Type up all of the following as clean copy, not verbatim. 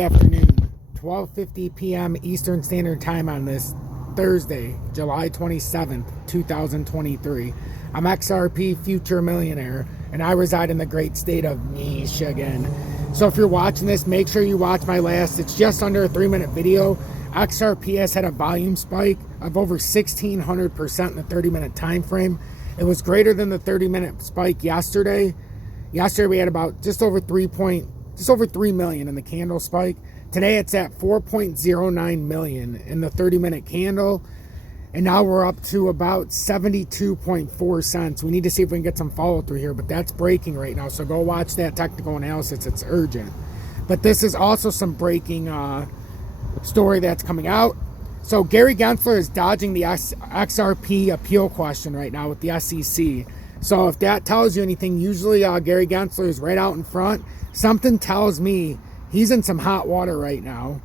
Afternoon, 12:50 p.m. Eastern Standard Time on this Thursday, July 27th, 2023. I'm XRP Future Millionaire, and I reside in the great state of Michigan. So if you're watching this, make sure you watch my last, it's just under a 3-minute video. XRP has had a volume spike of over 1,600% in the 30-minute time frame. It was greater than the 30-minute spike yesterday. Yesterday we had about just over 3 million in the candle spike. Today it's at 4.09 million in the 30-minute candle. And now we're up to about 72.4 cents. We need to see if we can get some follow through here, but that's breaking right now. So go watch that technical analysis. It's urgent. But this is also some breaking story that's coming out. So Gary Gensler is dodging the XRP appeal question right now with the SEC. So if that tells you anything, usually Gary Gensler is right out in front. Something tells me he's in some hot water right now.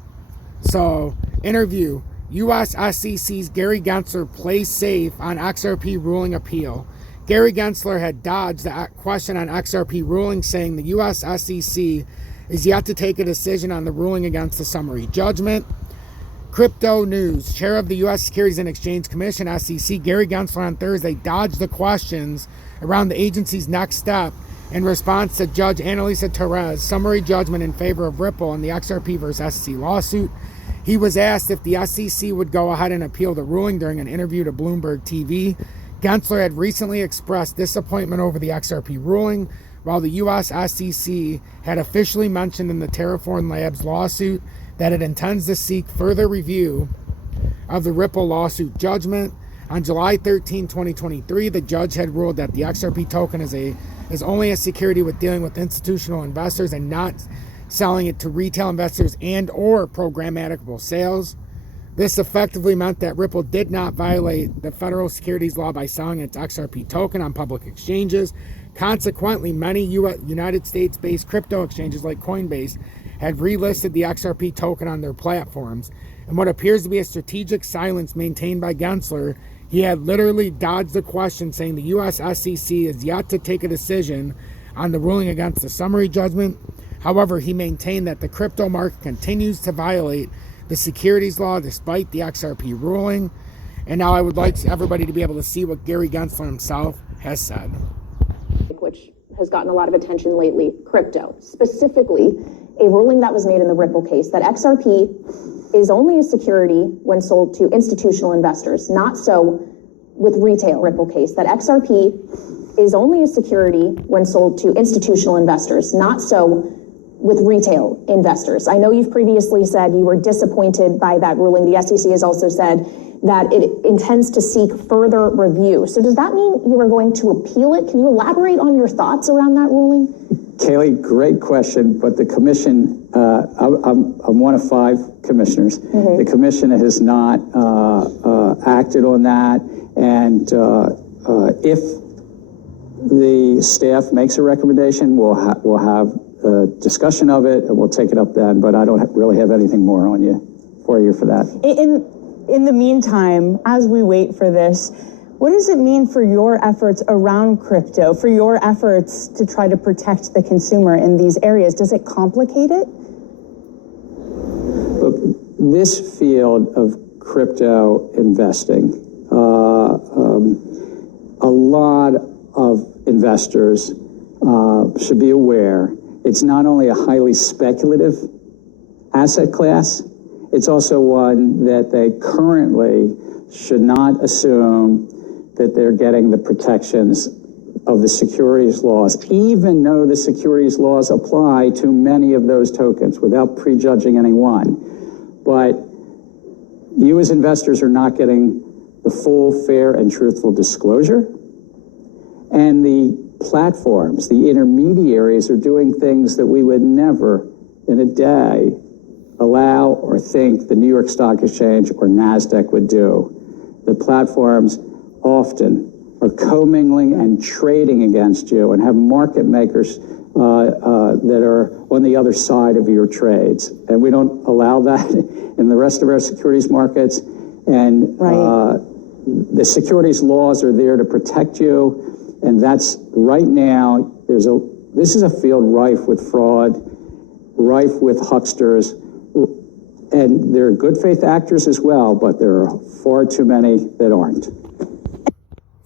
So, interview. U.S. SEC's Gary Gensler plays safe on XRP ruling appeal. Gary Gensler had dodged the question on XRP ruling, saying the U.S. SEC is yet to take a decision on the ruling against the summary judgment. Crypto news. Chair of the U.S. Securities and Exchange Commission, SEC, Gary Gensler on Thursday dodged the questions around the agency's next step in response to Judge Annalisa Torres' summary judgment in favor of Ripple in the XRP versus SEC lawsuit. He was asked if the SEC would go ahead and appeal the ruling during an interview to Bloomberg TV. Gensler had recently expressed disappointment over the XRP ruling, while the U.S. SEC had officially mentioned in the Terraform Labs lawsuit that it intends to seek further review of the Ripple lawsuit judgment. On July 13, 2023, the judge had ruled that the XRP token is only a security with dealing with institutional investors and not selling it to retail investors and or programmable sales. This effectively meant that Ripple did not violate the federal securities law by selling its XRP token on public exchanges. Consequently, many United States-based crypto exchanges like Coinbase had relisted the XRP token on their platforms. And what appears to be a strategic silence maintained by Gensler, he had literally dodged the question, saying the U.S. SEC is yet to take a decision on the ruling against the summary judgment. However, he maintained that the crypto market continues to violate the securities law despite the XRP ruling. And now I would like everybody to be able to see what Gary Gensler himself has said. Which has gotten a lot of attention lately, crypto. Specifically, a ruling that was made in the Ripple case that XRP is only a security when sold to institutional investors, not so with retail. Ripple case that XRP is only a security when sold to institutional investors, not so with retail investors. I know you've previously said you were disappointed by that ruling. The SEC has also said that it intends to seek further review. So does that mean you are going to appeal it? Can you elaborate on your thoughts around that ruling? Kaylee, great question, but the commission, I'm one of 5 commissioners. Mm-hmm. The commission has not acted on that, and if the staff makes a recommendation, we'll have a discussion of it, and we'll take it up then, but I don't really have anything more for you for that. In the meantime, as we wait for this, what does it mean for your efforts around crypto, for your efforts to try to protect the consumer in these areas? Does it complicate it? Look, this field of crypto investing, a lot of investors should be aware it's not only a highly speculative asset class, it's also one that they currently should not assume that they're getting the protections of the securities laws, even though the securities laws apply to many of those tokens without prejudging anyone. But you as investors are not getting the full, fair, and truthful disclosure. And the platforms, the intermediaries, are doing things that we would never in a day allow or think the New York Stock Exchange or NASDAQ would do. The platforms often are commingling and trading against you and have market makers that are on the other side of your trades. And we don't allow that in the rest of our securities markets. And the securities laws are there to protect you. And that's right now, this is a field rife with fraud, rife with hucksters, And there are good faith actors as well, but there are far too many that aren't.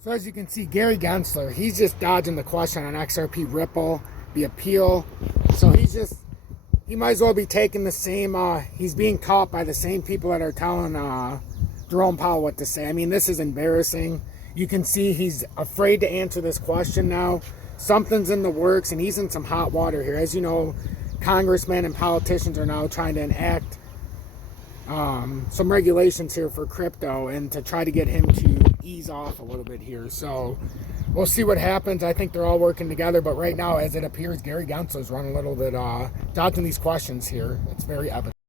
So as you can see, Gary Gensler, he's just dodging the question on XRP Ripple, the appeal. So he might as well be taking the same, he's being caught by the same people that are telling Jerome Powell what to say. I mean, this is embarrassing. You can see he's afraid to answer this question now. Something's in the works, and he's in some hot water here. As you know, congressmen and politicians are now trying to enact some regulations here for crypto and to try to get him to ease off a little bit here. So we'll see what happens. I think they're all working together, but right now, as it appears, Gary Gensler's running a little bit, dodging these questions here. It's very evident.